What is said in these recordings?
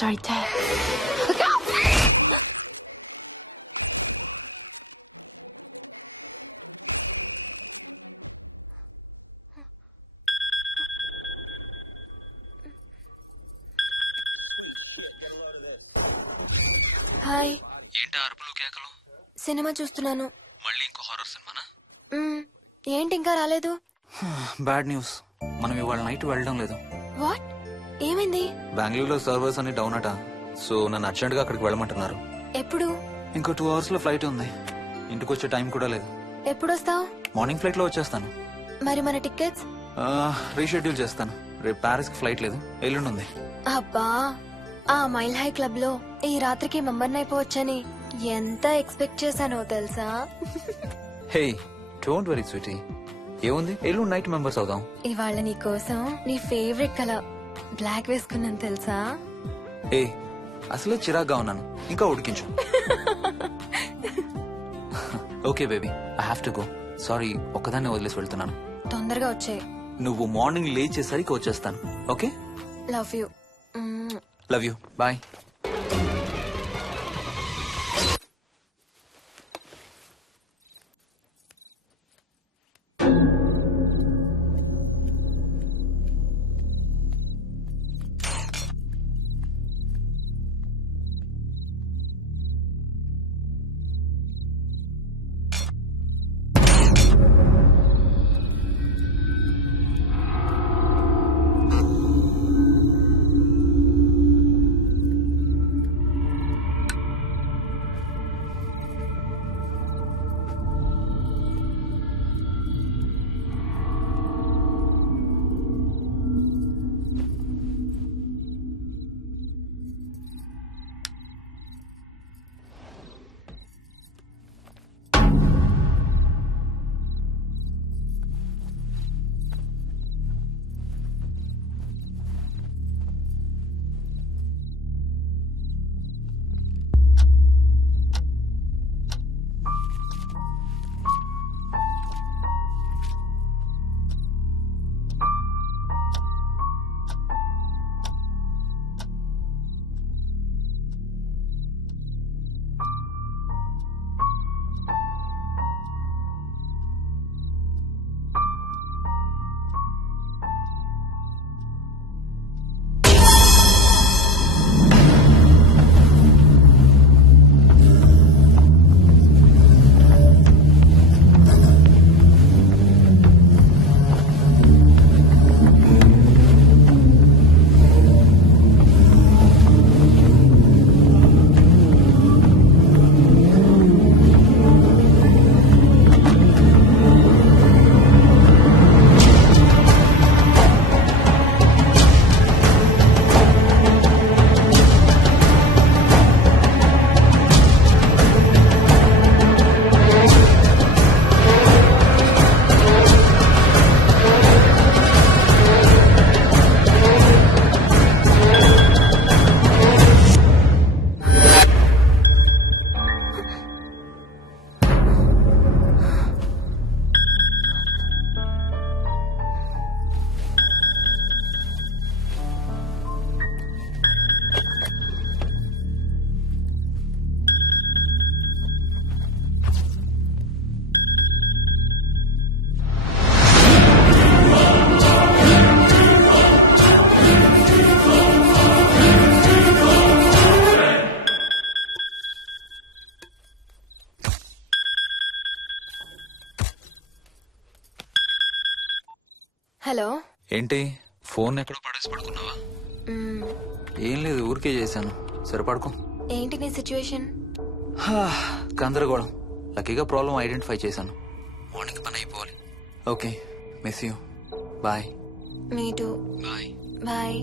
It's right there. Hi. ఏంటి అరుపులు కేకలు? సినిమా చూస్తున్నాను. మళ్ళీ ఇంకో హారర్ సినిమానా? ఏంటి ఇంకా రాలేదు? బ్యాడ్ న్యూస్, మనం ఇవాళ నైట్ వెళ్ళడం లేదు. వాట్? ఏమైంది? బెంగళూరులో సర్వర్స్ అన్ని డౌన్ అట. సో నన్ను అర్జెంట్ గా అక్కడికి వెళ్ళమంటున్నారు. ఎప్పుడు? ఇంకో 2 hours లో ఫ్లైట్ ఉంది. ఇంటికి వచ్చే టైం కూడా లేదు. ఎప్పుడు వస్తావు? మార్నింగ్ ఫ్లైట్ లో వచ్చేస్తాను. మరి మన టికెట్స్? రీషెడ్యూల్ చేస్తాను. రేపు ప్యారిస్ కి ఫ్లైట్ లేదు, ఎల్లుండి ఉంది. అబ్బా, ఆ మైల్ హై క్లబ్ లో ఈ రాత్రికి మెంబర్ని అయిపోవచ్చని ఎంత ఎక్స్పెక్ట్ చేశానో తెలుసా? హే, డోంట్ వరీ స్వీటీ. ఏముంది, ఎల్లుండి నైట్ మెంబర్స్ అవుదాం. ఇవాళ నీ కోసం నీ ఫేవరెట్ కలర్ బ్లాక్ వేసుకున్నాను తెలుసా? ఏ, అసలే చిరాగ్గా ఉన్నాను, ఇంకా ఉడికించు. Okay baby, I have to go. Sorry, ఒక్కదాన్ని వదిలేసి వెళ్తున్నాను. తొందరగా వచ్చాయి. నువ్వు మార్నింగ్ లేచేసరికి వచ్చేస్తాను. Okay, love you. Love you, bye. Hello. ఏంటి, ఫోన్ ఎక్కడో పడేసి పడుకున్నావా? ఏం లేదు, ఊరికే చేశాను. సరే పడుకో. ఏంటి నీ సిచ్యువేషన్? గందరగోళం. లక్కీగా ప్రాబ్లం ఐడెంటిఫై చేశాను. మార్నింగ్ పని అయిపోవాలి. Okay, miss you. Bye. Me too. Bye. Bye.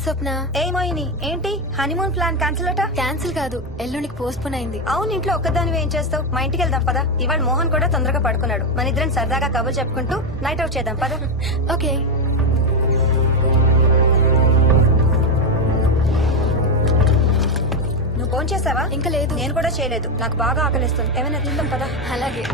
Hi Swapna. ఏ మోహిని, ఏంటి హనీమూన్ ప్లాన్ క్యాన్సిల్ అట? క్యాన్సిల్ కాదు, ఎల్లుండికి పోస్ట్ పోన్ అయింది. అవును, ఇంట్లో ఒక్కదానివి ఏం చేస్తావు? మా ఇంటికి వెళ్దాం పదా. ఇవాళ మోహన్ కూడా తొందరగా పడుకున్నాడు. మన ఇద్దరం సరదాగా కబుర్లు చెప్పుకుంటూ నైట్ అవుట్ చేద్దాం పదా. ఓకే. నువ్వు ఫోన్ చేసావా? ఇంకా లేదు. నేను కూడా చేయలేదు. నాకు బాగా ఆకలిస్తుంది. ఏమైనా తిందాం పదా. అలాగే.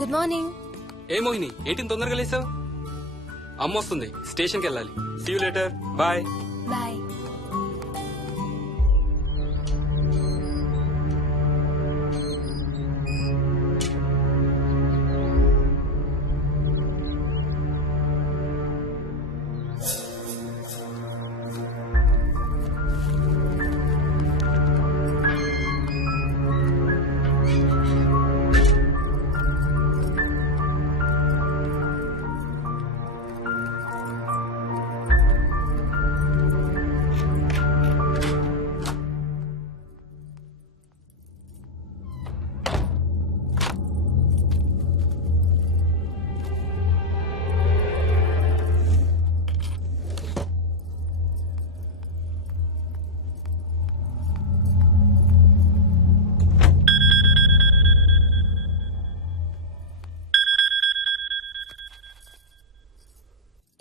Good morning. ఏ మోహిని, ఏంటి తొందరగా లేసావు? అమ్మ వస్తుంది, స్టేషన్కి వెళ్ళాలి. See you later, bye. Bye.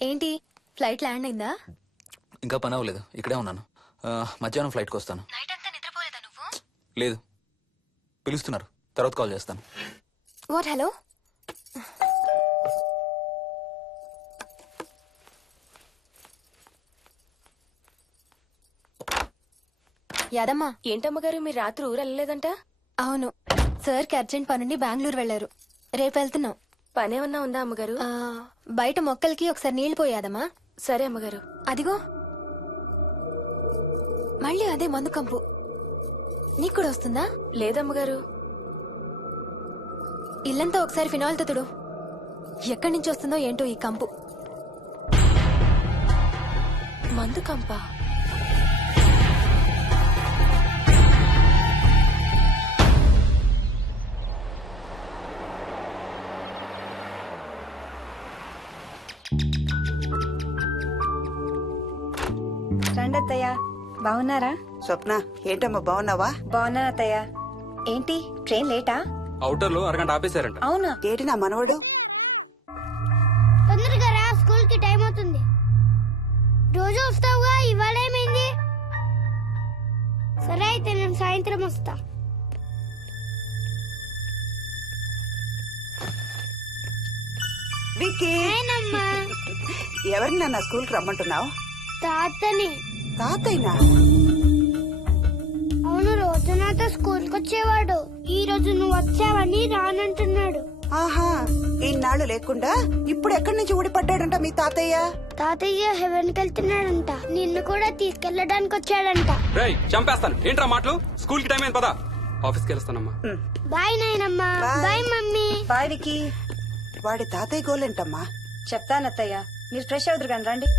ఏంటి, ఫ్లైట్ ల్యాండ్ అయిందా? ఇంకా పని అవ్వలేదు, ఇక్కడే ఉన్నాను. మధ్యాహ్నం ఫ్లైట్కి వస్తాను. నైట్ అంతా నిద్రపోలేదా నువ్వు? లేదు, పిలుస్తున్నారు, తర్వాత కాల్ చేస్తాను. వాట్? హలో. యాదమ్మా. ఏంటమ్మగారు, మీరు రాత్రి ఊరు వెళ్ళలేదంట? అవును, సార్కి అర్జెంట్ పనుండి బెంగళూరు వెళ్లారు. రేపు వెళ్తున్నాం. పనేమన్నా ఉందా అమ్మగారు? బయట మొక్కలకి ఒకసారి నీళ్లు పోయాదమ్మా. సరే అమ్మగారు. అదిగో మళ్ళీ అదే మందు కంపు. నీకు కూడా వస్తుందా? లేదమ్మగారు. ఇల్లంతా ఒకసారి ఫినాయిల్తో తుడు. ఎక్కడి నుంచి వస్తుందో ఏంటో ఈ కంపు. మందు కంపా? రండి అత్తయ్య, బాగున్నారా? స్వప్న, ఏంటమ్మా బాగున్నావా? బాగున్నాను అత్తయ్య. ఏంటి ట్రైన్ లేటా? అవుటర్ లో అరగంట ఆపేశారంట. అవునా? ఏంటి నా మనవడు? తొందరగా రా, స్కూల్ కి టైం అవుతుంది. రోజు వస్తావుగా, ఇవాళ ఏమైంది? సరే అయితే నేను సాయంత్రం వస్తా. విక్కీ, నేనమ్మా. ఎవరిని నా స్కూల్ కి రమ్మంటున్నావు? తాతని. తాతయ్యనా? అవును, రోజు నాతో స్కూల్ కి వచ్చేవాడు. ఈ రోజు నువ్వు వచ్చావని రానంటున్నాడు. ఆహా, ఇన్నాళ్ళు లేకుండా ఇప్పుడు ఎక్కడి నుంచి ఊడిపడ్డాడంట మీ తాతయ్య? తాతయ్య హెవెన్ కి వెళ్తున్నాడంట. నిన్ను కూడా తీసుకెళ్లడానికి వచ్చాడంట. రేయ్, చంపేస్తాను. ఏంట్రా మాటలు? స్కూల్ కి టైం అయింది, పదా. ఆఫీస్కి వెళ్తానమ్మా. బాయ్ నాయనమ్మా. Bye. Bye mummy. Bye Vicky. వాడి తాతయ్య గోలేంటమ్మా? చెప్తాను అత్తయ్య, మీరు ఫ్రెష్ అవుతురు కానీ రండి.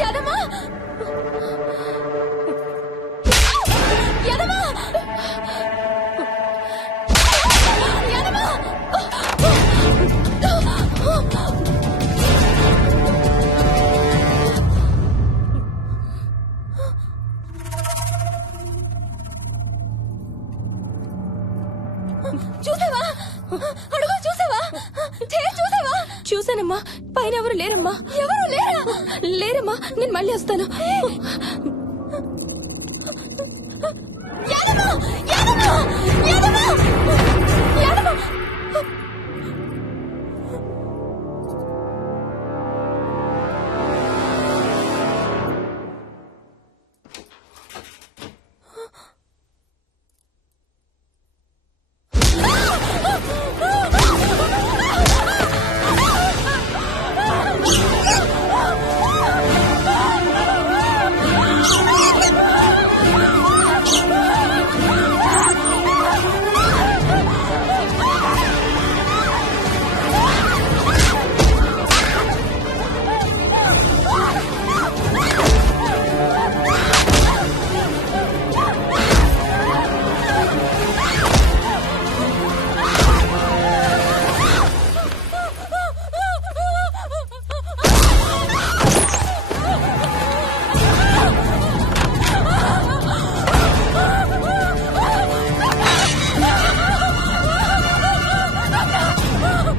యాదమ్మా! యాదమ్మా! యాదమ్మా! చూసావా? అడుగు చూసావా? చూసావా? చూసానమ్మా. పైన ఎవరు లేరమ్మా. ఎవరు లేరా? లేరమ్మా. నేను మళ్ళీ వస్తాను. యాదమ్మా! యాదమ్మా! యాదమ్మా!